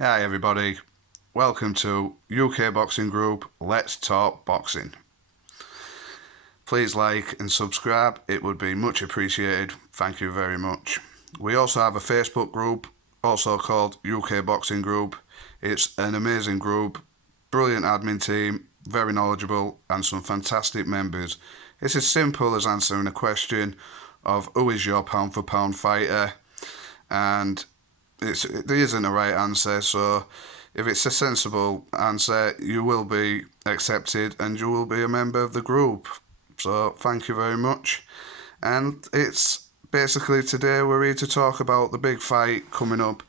Hi everybody, welcome to UK Boxing Group Let's Talk Boxing. Please like and subscribe, it would be much appreciated. Thank you very much. We also have a Facebook group, also called UK Boxing Group. It's an amazing group, brilliant admin team, very knowledgeable, and some fantastic members. It's as simple as answering a question of who is your pound for pound fighter, and there isn't a right answer, so if it's a sensible answer, you will be accepted and you will be a member of the group. So thank you very much. And it's basically today we're here to talk about the big fight coming up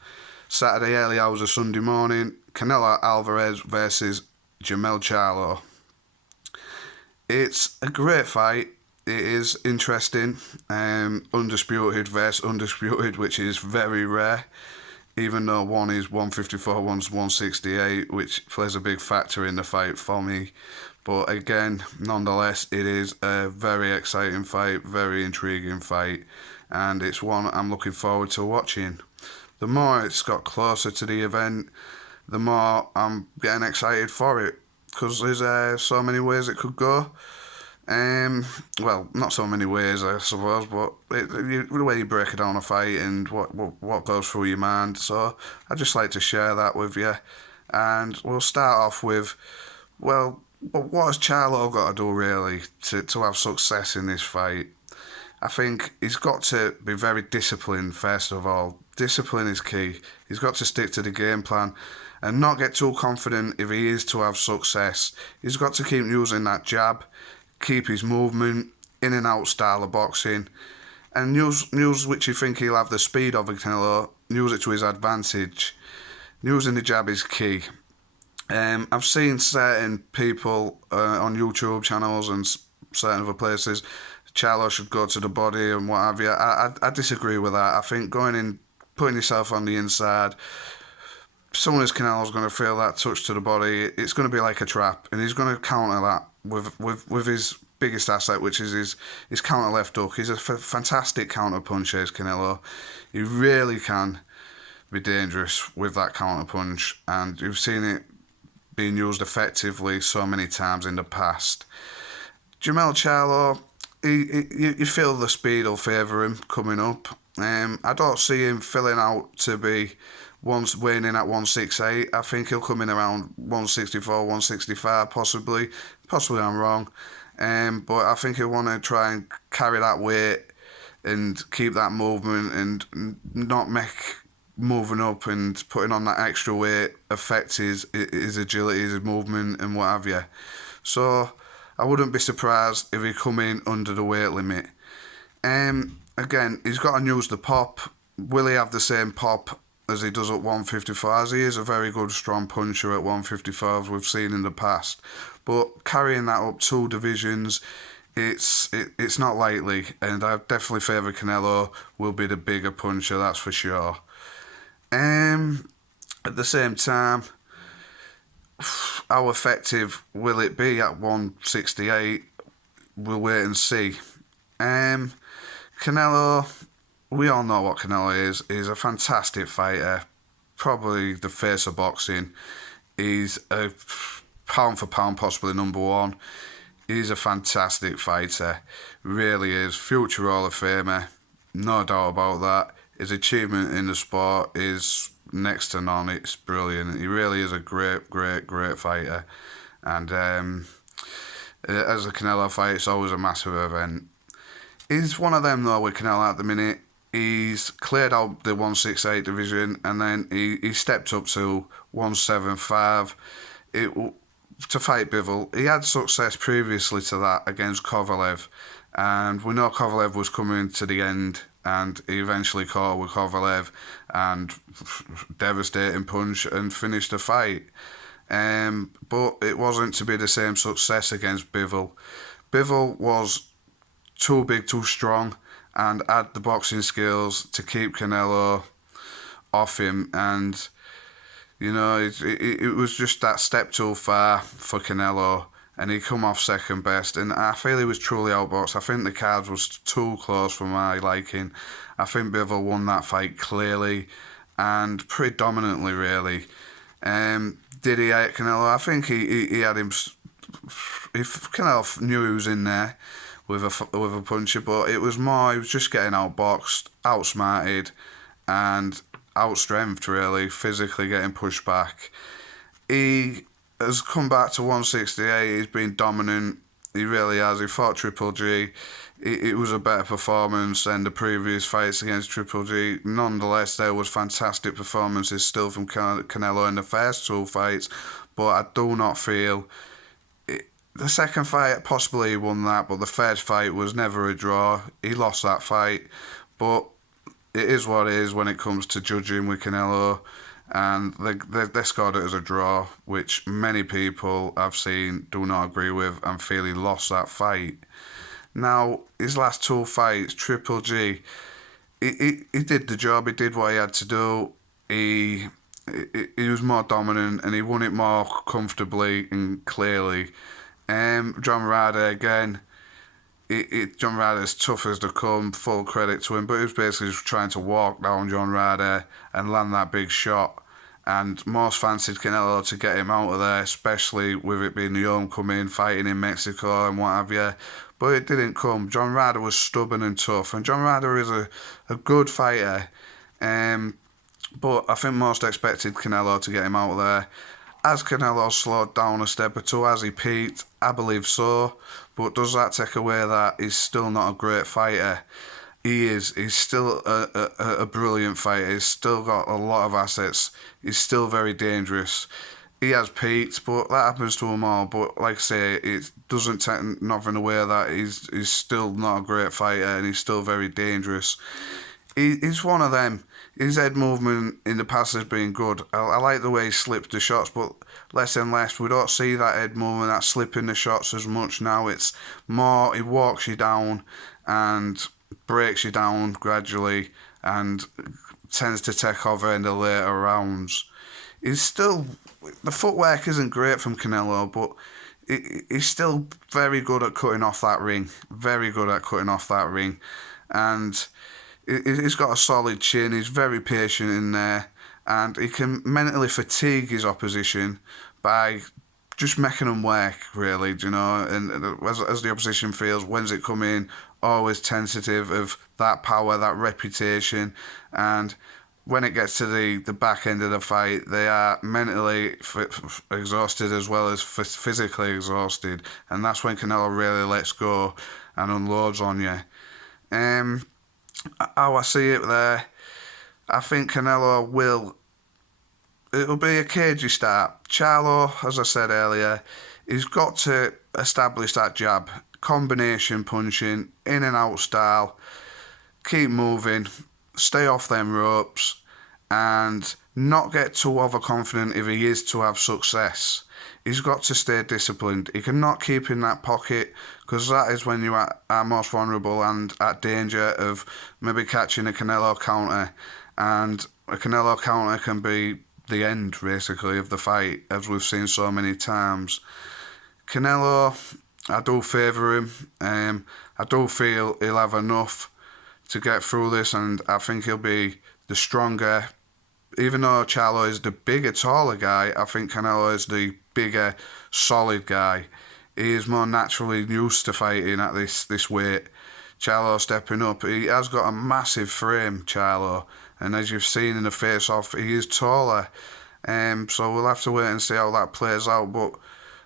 Saturday early hours of Sunday morning, Canelo Alvarez versus Jermell Charlo. It's a great fight. It is interesting. Undisputed versus undisputed, which is very rare, even though one is 154, one's 168, which plays a big factor in the fight for me. But again, nonetheless, it is a very exciting fight, very intriguing fight, and it's one I'm looking forward to watching. The more it's got closer to the event, the more I'm getting excited for it, because there's so many ways it could go. Well, not so many ways, I suppose, but the way you break it down a fight and what goes through your mind. So I'd just like to share that with you, and we'll start off with, well, what has Charlo got to do really to have success in this fight? I think he's got to be very disciplined, first of all. Discipline is key. He's got to stick to the game plan and not get too confident if he is to have success. He's got to keep using that jab, keep his movement, in and out style of boxing, and use which you think he'll have the speed of Canelo, use it to his advantage. Using the jab is key. I've seen certain people on YouTube channels and certain other places, Charlo should go to the body and what have you. I disagree with that. I think going in, putting yourself on the inside, someone as Canelo's going to feel that touch to the body. It's going to be like a trap, and he's going to counter that with his biggest asset, which is his counter left hook. He's a fantastic counter puncher, is Canelo. He really can be dangerous with that counter punch, and you've seen it being used effectively so many times in the past. Jermell Charlo, you feel the speed will favour him coming up. I don't see him filling out to be once weighing in at 168. I think he'll come in around 164, 165 possibly. Possibly I'm wrong. But I think he'll want to try and carry that weight and keep that movement and not make moving up and putting on that extra weight affect his agility, his movement and what have you. So I wouldn't be surprised if he come in under the weight limit. Again, he's got to use the pop. Will he have the same pop as he does at 154? As he is a very good strong puncher at 154, as we've seen in the past. But carrying that up two divisions, it's not likely, and I definitely favour Canelo will be the bigger puncher, that's for sure. At the same time, how effective will it be at 168? We'll wait and see. Canelo, we all know what Canelo is. He's a fantastic fighter, probably the face of boxing. He's a pound for pound, possibly number one. He's a fantastic fighter, really is. Future Hall of Famer, no doubt about that. His achievement in the sport is next to none. It's brilliant. He really is a great fighter. And as a Canelo fight, it's always a massive event. He's one of them though with Canelo at the minute. He's cleared out the 168 division and then he stepped up to 175 to fight Bivol. He had success previously to that against Kovalev, and we know Kovalev was coming to the end, and he eventually caught with Kovalev and devastating punch and finished the fight. But it wasn't to be the same success against Bivol. Bivol was too big, too strong, and had the boxing skills to keep Canelo off him. And you know, it was just that step too far for Canelo, and he come off second best. And I feel he was truly outboxed. I think the cards was too close for my liking. I think Bivol won that fight clearly, and predominantly, really. Did he hate Canelo? I think he had him. If Canelo knew he was in there with a puncher, but it was more he was just getting outboxed, outsmarted, and outstrengthed, really, physically getting pushed back. He has come back to 168. He's been dominant. He really has. He fought Triple G. It was a better performance than the previous fights against Triple G. Nonetheless, there was fantastic performances still from Canelo in the first two fights, but I do not feel the second fight, possibly he won that, but the third fight was never a draw. He lost that fight, but it is what it is when it comes to judging with Canelo, and they scored it as a draw, which many people I've seen do not agree with and feel he lost that fight. Now, his last two fights, Triple G, he did the job, he did what he had to do. He was more dominant and he won it more comfortably and clearly. John Ryder, again, John Ryder's tough as they come, full credit to him, but he was basically just trying to walk down John Ryder and land that big shot. And most fancied Canelo to get him out of there, especially with it being the homecoming, fighting in Mexico and what have you. But it didn't come. John Ryder was stubborn and tough, and John Ryder is a good fighter. But I think most expected Canelo to get him out of there. Has Canelo slowed down a step or two? Has he peaked? I believe so. But does that take away that he's still not a great fighter? He is. He's still a brilliant fighter. He's still got a lot of assets. He's still very dangerous. He has peaked, but that happens to them all. But like I say, it doesn't take nothing away that he's still not a great fighter and he's still very dangerous. He's one of them. His head movement in the past has been good. I like the way he slipped the shots, but less and less. We don't see that head movement, that slipping the shots as much now. It's more, he walks you down and breaks you down gradually and tends to take over in the later rounds. He's still, the footwork isn't great from Canelo, but he's still very good at cutting off that ring. Very good at cutting off that ring. And he's got a solid chin. He's very patient in there. And he can mentally fatigue his opposition by just making them work, really, you know. And as the opposition feels, when's it coming? Always tentative of that power, that reputation. And when it gets to the back end of the fight, they are mentally exhausted as well as physically exhausted. And that's when Canelo really lets go and unloads on you. How I see it there, I think Canelo it'll be a cagey start. Charlo, as I said earlier, he's got to establish that jab, combination punching, in and out style, keep moving, stay off them ropes, and not get too overconfident if he is to have success. He's got to stay disciplined. He cannot keep in that pocket, because that is when you are most vulnerable and at danger of maybe catching a Canelo counter. And a Canelo counter can be the end, basically, of the fight, as we've seen so many times. Canelo, I do favour him. I do feel he'll have enough to get through this, and I think he'll be the stronger. Even though Charlo is the bigger, taller guy, I think Canelo is the bigger, solid guy. He is more naturally used to fighting at this weight. Charlo stepping up. He has got a massive frame, Charlo, and as you've seen in the face-off, he is taller. So we'll have to wait and see how that plays out. But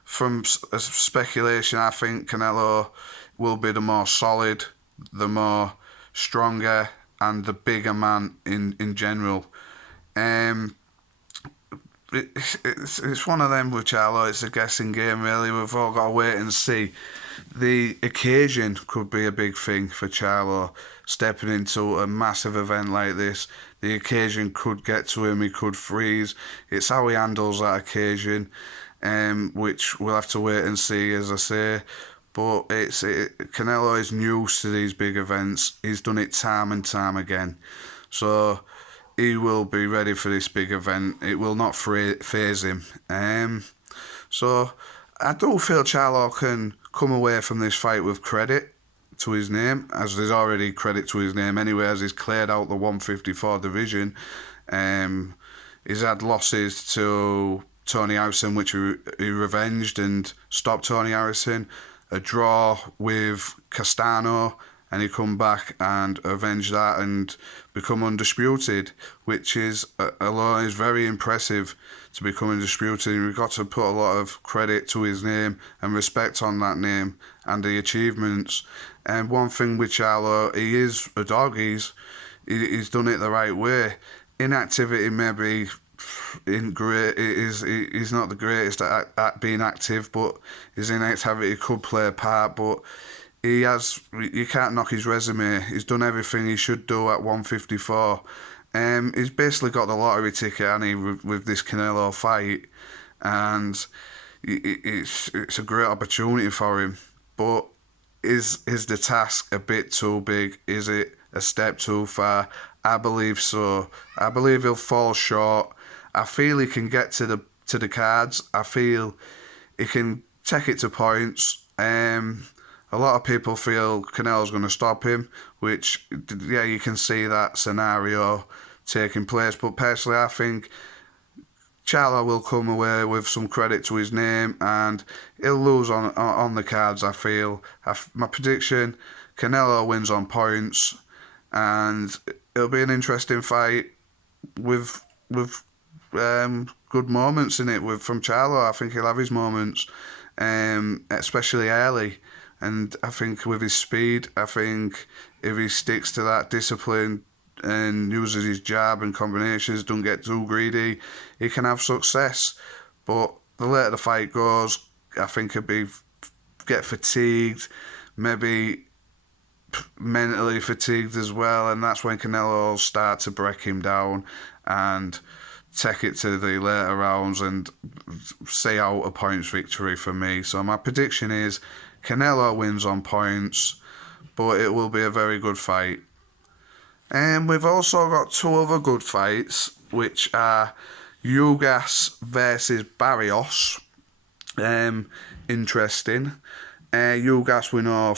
from speculation, I think Canelo will be the more solid, the more stronger, and the bigger man in general. It's one of them with Charlo. It's a guessing game, really. We've all got to wait and see. The occasion could be a big thing for Charlo, stepping into a massive event like this. The occasion could get to him. He could freeze. It's how he handles that occasion, which we'll have to wait and see, as I say. But Canelo is used to these big events. He's done it time and time again. So he will be ready for this big event. It will not faze him. So I do feel Charlo can come away from this fight with credit to his name, as there's already credit to his name anyway, as he's cleared out the 154 division. He's had losses to Tony Harrison, which he revenged and stopped Tony Harrison. A draw with Castano, and he come back and avenged that and become undisputed, which is alone is very impressive to become undisputed. And we've got to put a lot of credit to his name and respect on that name and the achievements. And one thing with Charlo, he is a dog. He's done it the right way. Inactivity maybe in great he's not the greatest at being active, but his inactivity could play a part. But you can't knock his resume. He's done everything he should do at 154. He's basically got the lottery ticket, hasn't he, with this Canelo fight, and it's a great opportunity for him. But is the task a bit too big? Is it a step too far? I believe so. I believe he'll fall short. I feel he can get to the cards. I feel he can take it to points. A lot of people feel Canelo's going to stop him, which, yeah, you can see that scenario taking place. But personally, I think Charlo will come away with some credit to his name, and he'll lose on the cards, I feel. My prediction, Canelo wins on points, and it'll be an interesting fight with good moments in it from Charlo. I think he'll have his moments, especially early. And I think with his speed, I think if he sticks to that discipline and uses his jab and combinations, don't get too greedy, he can have success. But the later the fight goes, I think he'll get fatigued, maybe mentally fatigued as well, and that's when Canelo will start to break him down and take it to the later rounds and see out a points victory for me. So my prediction is Canelo wins on points, but it will be a very good fight. And we've also got two other good fights, which are Ugas versus Barrios. Interesting. Ugas, we know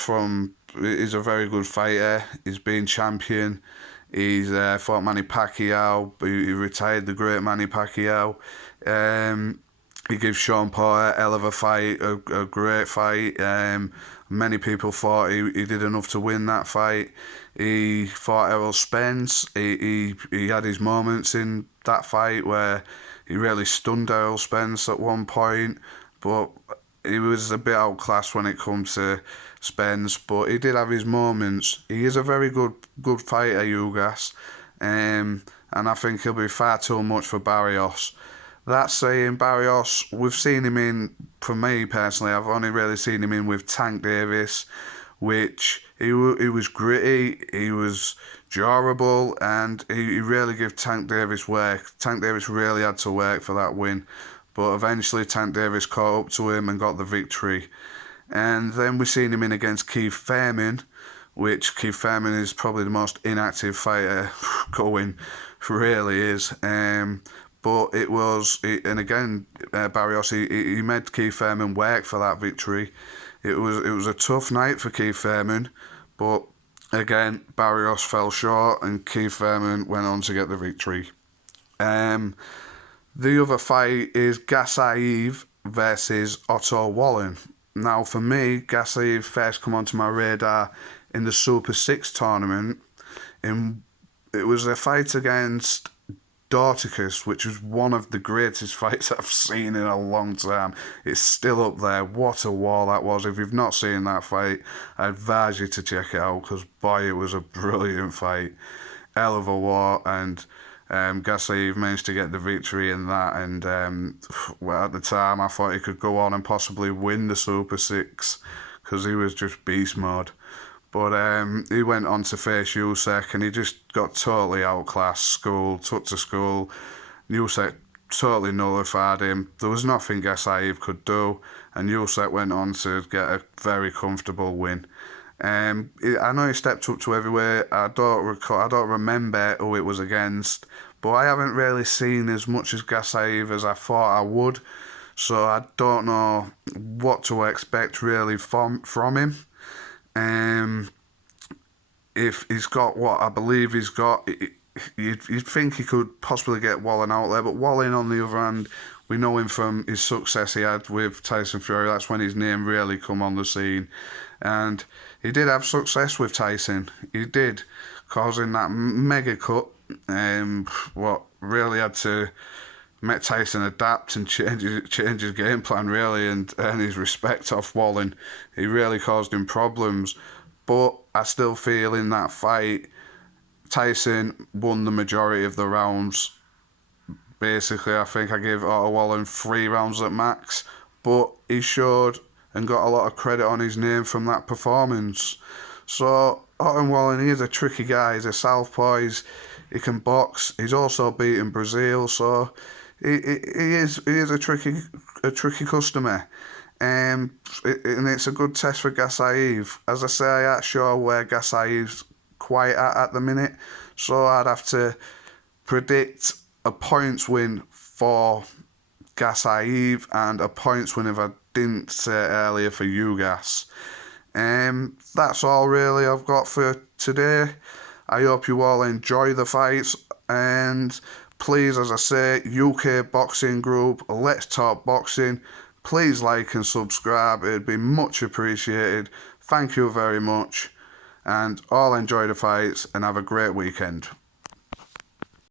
is a very good fighter. He's been champion. He's fought Manny Pacquiao. He retired the great Manny Pacquiao. He gives Sean Porter a hell of a fight, a great fight. Many people thought he did enough to win that fight. He fought Errol Spence. He had his moments in that fight where he really stunned Errol Spence at one point, but he was a bit outclassed when it comes to Spence, but he did have his moments. He is a very good fighter, Ugas, and I think he'll be far too much for Barrios. That saying, Barrios, we've seen him in, for me personally, I've only really seen him in with Tank Davis, which he was gritty, he was durable, and he really gave Tank Davis work. Tank Davis really had to work for that win, but eventually Tank Davis caught up to him and got the victory. And then we've seen him in against Keith Thurman, which Keith Thurman is probably the most inactive fighter going, really is. But it was, and again, Barrios, he made Keith Thurman work for that victory. It was a tough night for Keith Thurman, but again, Barrios fell short, and Keith Thurman went on to get the victory. The other fight is Gasayev versus Otto Wallen. Now, for me, Gasayev first come onto my radar in the Super 6 tournament. It was a fight against Dorticus, which was one of the greatest fights I've seen in a long time. It's still up there. What a war that was. If you've not seen that fight, I advise you to check it out, because boy, it was a brilliant fight. Hell of a war, and Gasayev managed to get the victory in that, and well, at the time I thought he could go on and possibly win the Super 6, because he was just beast mode. But he went on to face Usyk, and he just got totally outclassed, took to school. Usyk totally nullified him. There was nothing Gasayev could do, and Usyk went on to get a very comfortable win. I know he stepped up to heavyweight. I don't remember who it was against, but I haven't really seen as much as Gasayev as I thought I would, so I don't know what to expect really from him. If he's got what I believe he's got, you'd think he could possibly get Wallin out there, but Wallin, on the other hand, we know him from his success he had with Tyson Fury. That's when his name really come on the scene, and he did have success with Tyson. He did, causing that mega cut. What really had to make Tyson adapt and change his game plan really, and earn his respect off Wallin. He really caused him problems, but I still feel in that fight Tyson won the majority of the rounds. Basically, I think I gave Otto Wallin 3 rounds at max, but he showed and got a lot of credit on his name from that performance. So Otto Wallin, he is a tricky guy. He's a southpaw. He can box. He's also beaten Brazil, so he is a tricky customer. And it's a good test for Gasayev. As I say, I'm not sure where Gasayev's quite at the minute, so I'd have to predict a points win for Gasayev and a points win, if I didn't say earlier, for Ugas. That's all really I've got for today. I hope you all enjoy the fights, and please, as I say, UK Boxing Group, Let's Talk Boxing, please like and subscribe. It'd be much appreciated. Thank you very much, and all enjoy the fights and have a great weekend.